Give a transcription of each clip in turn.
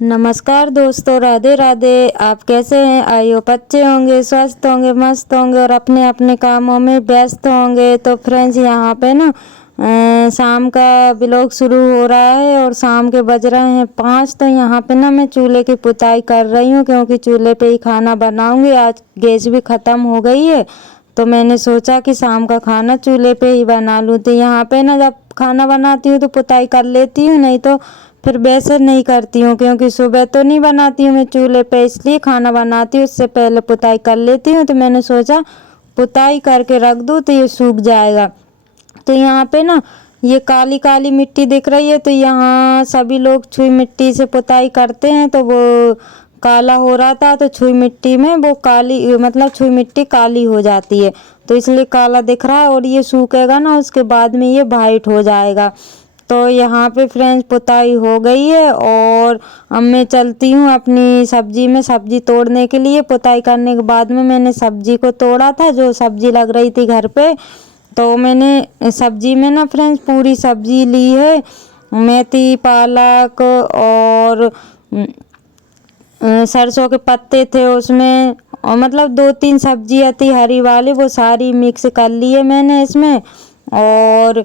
नमस्कार दोस्तों, राधे राधे। आप कैसे हैं? आई होप अच्छे होंगे, स्वस्थ होंगे, मस्त होंगे और अपने अपने कामों में व्यस्त होंगे। तो फ्रेंड्स, यहाँ पे ना शाम का व्लॉग शुरू हो रहा है और शाम के बज रहे हैं 5। तो यहाँ पे ना मैं चूल्हे की पुताई कर रही हूँ, क्योंकि चूल्हे पे ही खाना बनाऊंगी। आज गैस भी ख़त्म हो गई है, तो मैंने सोचा कि शाम का खाना चूल्हे पे ही बना लूँ। तो यहाँ पे ना जब खाना बनाती हूँ तो पुताई कर लेती हूँ, नहीं तो फिर वैसे नहीं करती हूँ, क्योंकि सुबह तो नहीं बनाती हूँ मैं चूल्हे पे, इसलिए खाना बनाती हूँ उससे पहले पुताई कर लेती हूँ। तो मैंने सोचा पुताई करके रख दूँ तो ये सूख जाएगा। तो यहाँ पे ना ये काली काली मिट्टी दिख रही है, तो यहाँ सभी लोग छुई मिट्टी से पुताई करते हैं, तो वो काला हो रहा था। तो छुई मिट्टी में वो काली, मतलब छुई मिट्टी काली हो जाती है, तो इसलिए काला दिख रहा है। और ये सूखेगा ना, उसके बाद में ये वाइट हो जाएगा। तो यहाँ पे फ्रेंड्स पुताई हो गई है और अब मैं चलती हूँ अपनी सब्जी में सब्जी तोड़ने के लिए। पुताई करने के बाद में मैंने सब्जी को तोड़ा था, जो सब्जी लग रही थी घर पे। तो मैंने सब्जी में ना फ्रेंड्स पूरी सब्जी ली है, मेथी, पालक और सरसों के पत्ते थे उसमें, और मतलब 2-3 सब्जियाँ थी हरी वाली, वो सारी मिक्स कर ली है मैंने इसमें। और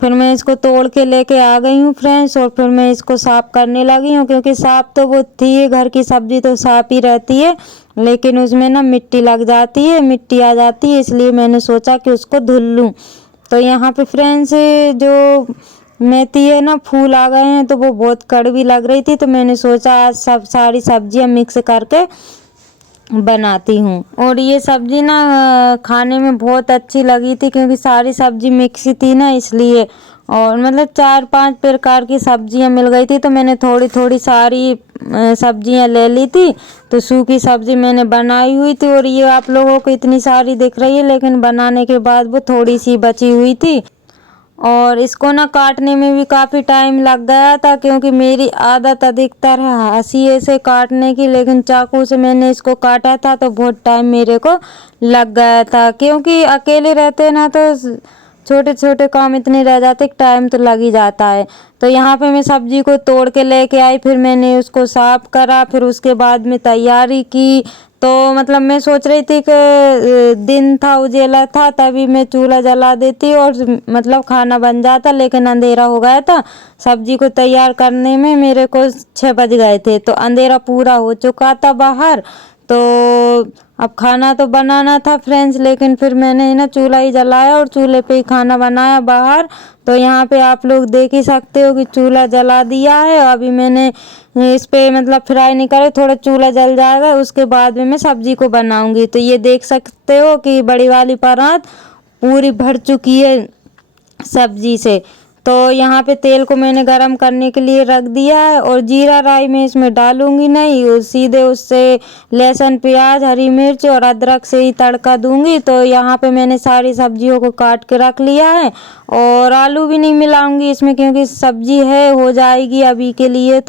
फिर मैं इसको तोड़ के लेके आ गई हूँ फ्रेंड्स, और फिर मैं इसको साफ़ करने लगी हूँ, क्योंकि साफ़ तो वो थी, घर की सब्जी तो साफ़ ही रहती है, लेकिन उसमें ना मिट्टी लग जाती है, मिट्टी आ जाती है, इसलिए मैंने सोचा कि उसको धुल लूँ। तो यहाँ पे फ्रेंड्स जो मेथी है ना, फूल आ गए हैं, तो वो बहुत कड़वी लग रही थी, तो मैंने सोचा आज सब सारी सब्जियां मिक्स करके बनाती हूँ। और ये सब्जी ना खाने में बहुत अच्छी लगी थी, क्योंकि सारी सब्जी मिक्स थी ना, इसलिए। और मतलब 4-5 प्रकार की सब्जियां मिल गई थी, तो मैंने थोड़ी थोड़ी सारी सब्जियां ले ली थी। तो सूखी सब्जी मैंने बनाई हुई थी, और ये आप लोगों को इतनी सारी दिख रही है, लेकिन बनाने के बाद वो थोड़ी सी बची हुई थी। और इसको ना काटने में भी काफ़ी टाइम लग गया था, क्योंकि मेरी आदत अधिकतर है हंसिए से काटने की, लेकिन चाकू से मैंने इसको काटा था तो बहुत टाइम मेरे को लग गया था, क्योंकि अकेले रहते ना तो छोटे छोटे काम इतने रह जाते, टाइम तो लग ही जाता है। तो यहाँ पे मैं सब्जी को तोड़ के लेके आई, फिर मैंने उसको साफ करा, फिर उसके बाद में तैयारी की। तो मतलब मैं सोच रही थी कि दिन था, उजेला था, तभी मैं चूल्हा जला देती और मतलब खाना बन जाता, लेकिन अंधेरा हो गया था। सब्जी को तैयार करने में मेरे को 6 बज गए थे, तो अंधेरा पूरा हो चुका था बाहर। तो अब खाना तो बनाना था फ्रेंड्स, लेकिन फिर मैंने ना चूल्हा ही जलाया और चूल्हे पे ही खाना बनाया बाहर। तो यहाँ पे आप लोग देख ही सकते हो कि चूल्हा जला दिया है। अभी मैंने इस पे मतलब फ्राई नहीं करे, थोड़ा चूल्हा जल जाएगा, उसके बाद में मैं सब्जी को बनाऊंगी। तो ये देख सकते हो कि बड़ी वाली परात पूरी भर चुकी है सब्जी से। तो यहाँ पे तेल को मैंने गरम करने के लिए रख दिया है, और जीरा राई में इसमें डालूंगी नहीं, सीधे उससे लहसुन, प्याज, हरी मिर्च और अदरक से ही तड़का दूंगी। तो यहाँ पे मैंने सारी सब्जियों को काट के रख लिया है, और आलू भी नहीं मिलाऊंगी इसमें, क्योंकि सब्जी है, हो जाएगी अभी के लिए।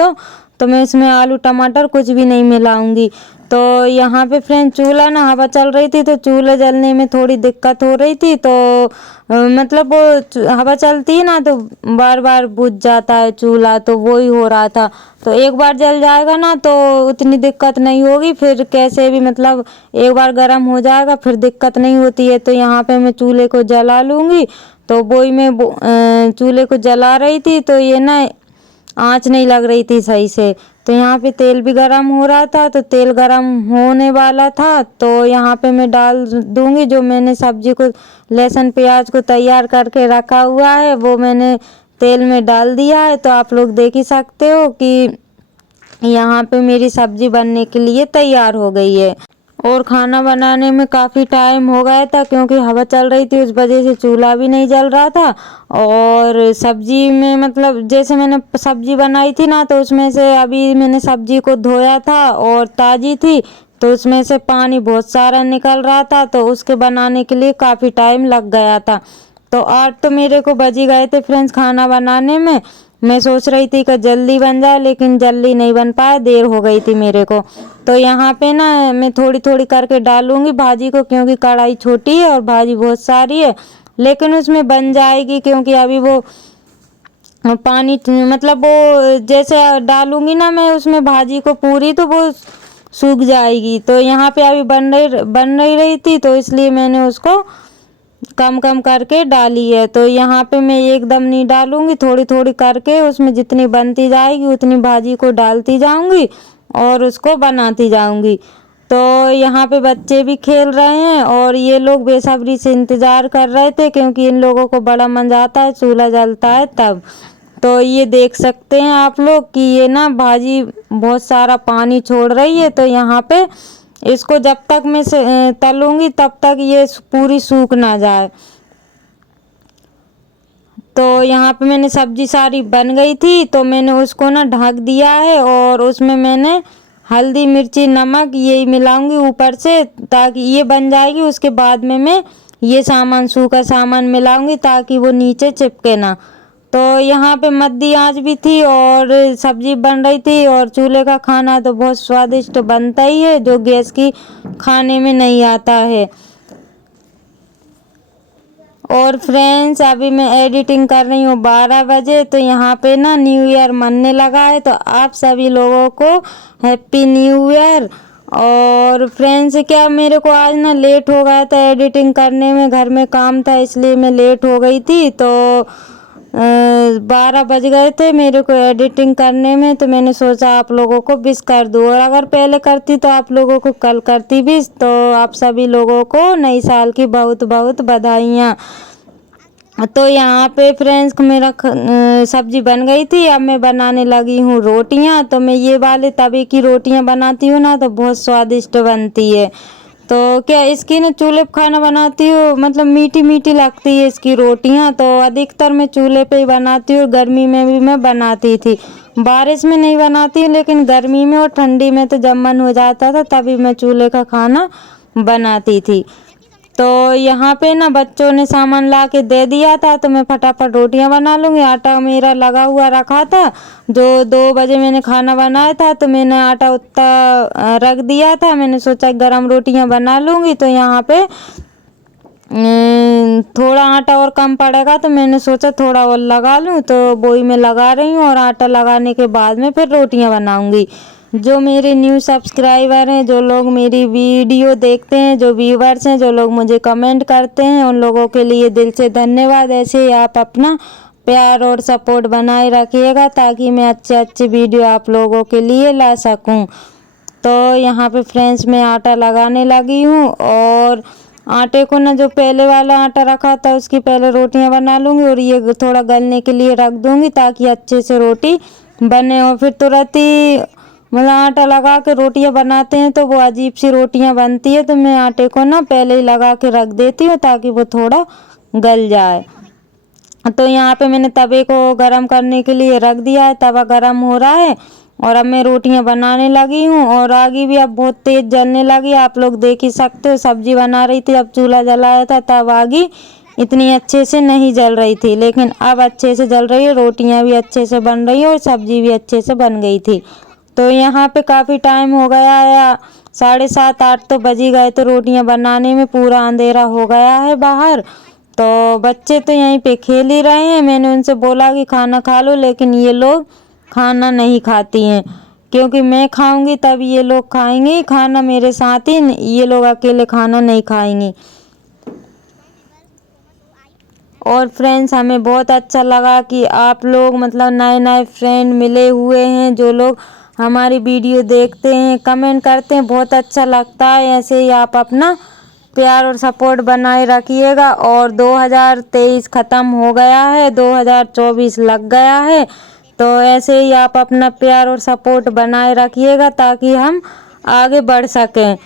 तो मैं इसमें आलू टमाटर कुछ भी नहीं मिलाऊंगी। तो यहाँ पे फ्रेंड चूल्हा ना हवा चल रही थी, तो चूल्हा जलने में थोड़ी दिक्कत हो रही थी। तो मतलब वो हवा चलती है ना, तो बार बार बुझ जाता है चूल्हा, तो वो ही हो रहा था। तो एक बार जल जाएगा ना तो उतनी दिक्कत नहीं होगी, फिर कैसे भी मतलब एक बार गर्म हो जाएगा फिर दिक्कत नहीं होती है। तो यहाँ पे मैं चूल्हे को जला लूँगी। तो वही मैं चूल्हे को जला रही थी, तो ये ना आँच नहीं लग रही थी सही से। तो यहाँ पे तेल भी गरम हो रहा था, तो तेल गरम होने वाला था, तो यहाँ पे मैं डाल दूँगी जो मैंने सब्जी को लहसुन प्याज को तैयार करके रखा हुआ है, वो मैंने तेल में डाल दिया है। तो आप लोग देख ही सकते हो कि यहाँ पे मेरी सब्जी बनने के लिए तैयार हो गई है। और खाना बनाने में काफ़ी टाइम हो गया था, क्योंकि हवा चल रही थी, उस वजह से चूल्हा भी नहीं जल रहा था। और सब्जी में मतलब जैसे मैंने सब्जी बनाई थी ना, तो उसमें से अभी मैंने सब्जी को धोया था और ताज़ी थी, तो उसमें से पानी बहुत सारा निकल रहा था, तो उसके बनाने के लिए काफ़ी टाइम लग गया था। तो 8 तो मेरे को बज ही गए थे फ्रेंड्स खाना बनाने में। मैं सोच रही थी कि जल्दी बन जाए, लेकिन जल्दी नहीं बन पाया, देर हो गई थी मेरे को। तो यहाँ पे ना मैं थोड़ी थोड़ी करके डालूंगी भाजी को, क्योंकि कढ़ाई छोटी है और भाजी बहुत सारी है, लेकिन उसमें बन जाएगी, क्योंकि अभी वो पानी मतलब वो जैसे डालूंगी ना मैं उसमें भाजी को पूरी, तो वो सूख जाएगी। तो यहाँ पे अभी बन रही थी, तो इसलिए मैंने उसको कम कम करके डाली है। तो यहाँ पे मैं एकदम नहीं डालूंगी, थोड़ी थोड़ी करके उसमें जितनी बनती जाएगी उतनी भाजी को डालती जाऊंगी और उसको बनाती जाऊंगी। तो यहाँ पे बच्चे भी खेल रहे हैं और ये लोग बेसब्री से इंतज़ार कर रहे थे, क्योंकि इन लोगों को बड़ा मज़ा आता है चूल्हा जलता है तब। तो ये देख सकते हैं आप लोग कि ये ना भाजी बहुत सारा पानी छोड़ रही है। तो यहाँ पे इसको जब तक मैं तलूंगी तब तक ये पूरी सूख ना जाए। तो यहाँ पे मैंने सब्जी सारी बन गई थी, तो मैंने उसको ना ढक दिया है और उसमें मैंने हल्दी मिर्ची नमक यही मिलाऊंगी ऊपर से, ताकि ये बन जाएगी। उसके बाद में मैं ये सामान सूखा सामान मिलाऊंगी ताकि वो नीचे चिपके ना। तो यहाँ पे मद्दी आंच भी थी और सब्जी बन रही थी, और चूल्हे का खाना तो बहुत स्वादिष्ट बनता ही है, जो गैस की खाने में नहीं आता है। और फ्रेंड्स अभी मैं एडिटिंग कर रही हूँ 12 बजे। तो यहाँ पे ना न्यू ईयर मनने लगा है, तो आप सभी लोगों को हैप्पी न्यू ईयर। और फ्रेंड्स क्या मेरे को आज ना लेट हो गया था एडिटिंग करने में, घर में काम था इसलिए मैं लेट हो गई थी। तो 12 बज गए थे मेरे को एडिटिंग करने में। तो मैंने सोचा आप लोगों को विश कर दूँ, और अगर पहले करती तो आप लोगों को कल करती विश। तो आप सभी लोगों को नई साल की बहुत बहुत बधाइयाँ। तो यहाँ पे फ्रेंड्स मेरा सब्जी बन गई थी, अब मैं बनाने लगी हूँ रोटियाँ। तो मैं ये वाले तवे की रोटियाँ बनाती हूँ ना, तो बहुत स्वादिष्ट बनती है। तो क्या इसकी ना चूल्हे पे खाना बनाती हूँ, मतलब मीठी मीठी लगती है इसकी रोटियाँ। तो अधिकतर मैं चूल्हे पे ही बनाती हूँ, गर्मी में भी मैं बनाती थी, बारिश में नहीं बनाती, लेकिन गर्मी में और ठंडी में तो जब मन हो जाता था तभी मैं चूल्हे का खाना बनाती थी। तो यहाँ पे ना बच्चों ने सामान ला के दे दिया था, तो मैं फटाफट रोटियां बना लूँगी। आटा मेरा लगा हुआ रखा था, जो 2 बजे मैंने खाना बनाया था, तो मैंने आटा उतना रख दिया था। मैंने सोचा गरम रोटियां बना लूँगी। तो यहाँ पे थोड़ा आटा और कम पड़ेगा, तो मैंने सोचा थोड़ा और लगा लूँ। तो वही मैं लगा रही हूँ, और आटा लगाने के बाद में फिर रोटियां बनाऊँगी। जो मेरे न्यू सब्सक्राइबर हैं, जो लोग मेरी वीडियो देखते हैं, जो व्यूवर्स हैं, जो लोग मुझे कमेंट करते हैं, उन लोगों के लिए दिल से धन्यवाद। ऐसे ही आप अपना प्यार और सपोर्ट बनाए रखिएगा, ताकि मैं अच्छे अच्छे वीडियो आप लोगों के लिए ला सकूं। तो यहाँ पे फ्रेंड्स मैं आटा लगाने लगी हूँ, और आटे को ना जो पहले वाला आटा रखा था उसकी पहले रोटियां बना लूँगी, और ये थोड़ा गलने के लिए रख दूँगी ताकि अच्छे से रोटी बने। और फिर तुरंत ही मतलब आटा लगा के रोटियां बनाते हैं तो वो अजीब सी रोटियां बनती है। तो मैं आटे को ना पहले ही लगा के रख देती हूँ ताकि वो थोड़ा गल जाए। तो यहाँ पे मैंने तवे को गरम करने के लिए रख दिया है, तवा गरम हो रहा है, और अब मैं रोटियां बनाने लगी हूँ। और आगे भी अब बहुत तेज़ जलने लगी, आप लोग देख ही सकते हो। सब्जी बना रही थी, अब चूल्हा जलाया था तब आगे इतनी अच्छे से नहीं जल रही थी, लेकिन अब अच्छे से जल रही है। रोटियां भी अच्छे से बन रही है और सब्जी भी अच्छे से बन गई थी। तो यहाँ पे काफ़ी टाइम हो गया है, 7:30 8 तो बज ही गए। तो रोटियां बनाने में पूरा अंधेरा हो गया है बाहर। तो बच्चे तो यहीं पे खेल ही रहे हैं। मैंने उनसे बोला कि खाना खा लो, लेकिन ये लोग खाना नहीं खाती हैं, क्योंकि मैं खाऊंगी तब ये लोग खाएंगे खाना मेरे साथ ही, ये लोग अकेले खाना नहीं खाएंगे। और फ्रेंड्स हमें बहुत अच्छा लगा कि आप लोग मतलब नए नए फ्रेंड मिले हुए हैं, जो लोग हमारी वीडियो देखते हैं, कमेंट करते हैं, बहुत अच्छा लगता है। ऐसे ही आप अपना प्यार और सपोर्ट बनाए रखिएगा। और 2023 ख़त्म हो गया है, 2024 लग गया है। तो ऐसे ही आप अपना प्यार और सपोर्ट बनाए रखिएगा ताकि हम आगे बढ़ सकें।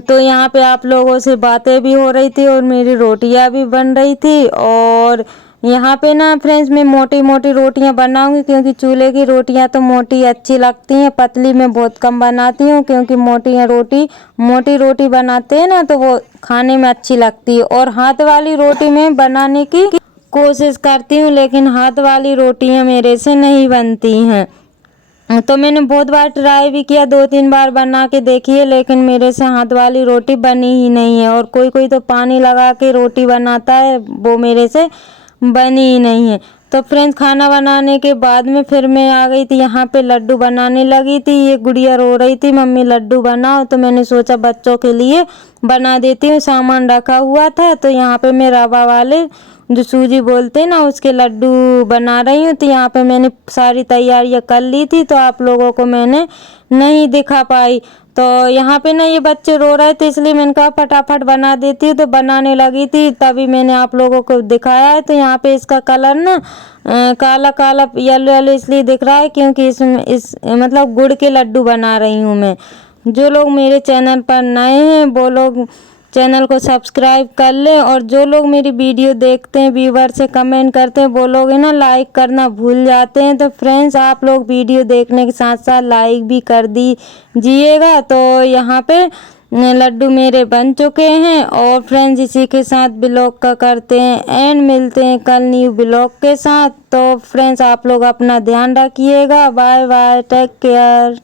तो यहाँ पे आप लोगों से बातें भी हो रही थी और मेरी रोटियां भी बन रही थी। और यहाँ पे ना फ्रेंड्स मैं मोटी मोटी रोटियां बनाऊंगी, क्योंकि चूल्हे की रोटियां तो मोटी अच्छी लगती हैं, पतली मैं बहुत कम बनाती हूँ, क्योंकि मोटी रोटी बनाते हैं ना तो वो खाने में अच्छी लगती है। और हाथ वाली रोटी में बनाने की कोशिश करती हूँ, लेकिन हाथ वाली रोटियां मेरे से नहीं बनती हैं। तो मैंने बहुत बार ट्राई भी किया, 2-3 बार बना के देखी है, लेकिन मेरे से हाथ वाली रोटी बनी ही नहीं है। और कोई कोई तो पानी लगा के रोटी बनाता है, वो मेरे से बनी ही नहीं है। तो फ्रेंड्स खाना बनाने के बाद में फिर मैं आ गई थी यहाँ पे लड्डू बनाने लगी थी। ये गुड़िया रो रही थी मम्मी लड्डू बनाओ, तो मैंने सोचा बच्चों के लिए बना देती हूँ। सामान रखा हुआ था तो यहाँ पे मैं रवा वाले जो सूजी बोलते हैं ना उसके लड्डू बना रही हूँ। तो यहाँ पे मैंने सारी तैयारियां कर ली थी तो आप लोगों को मैंने नहीं दिखा पाई। तो यहाँ पे ना ये बच्चे रो रहे थे इसलिए मैंने कहा फटाफट बना देती हूँ, तो बनाने लगी थी तभी मैंने आप लोगों को दिखाया है। तो यहाँ पे इसका कलर ना काला काला येलो येलो इसलिए दिख रहा है क्योंकि इसमें मतलब गुड़ के लड्डू बना रही हूँ मैं। जो लोग मेरे चैनल पर नए हैं वो लोग चैनल को सब्सक्राइब कर लें, और जो लोग मेरी वीडियो देखते हैं व्यूवर से कमेंट करते हैं वो लोग है ना लाइक करना भूल जाते हैं। तो फ्रेंड्स आप लोग वीडियो देखने के साथ साथ लाइक भी कर दीजिएगा। तो यहाँ पे लड्डू मेरे बन चुके हैं। और फ्रेंड्स इसी के साथ ब्लॉग का करते हैं एंड मिलते हैं कल न्यू ब्लॉग के साथ। तो फ्रेंड्स आप लोग अपना ध्यान रखिएगा। Bye bye, take care.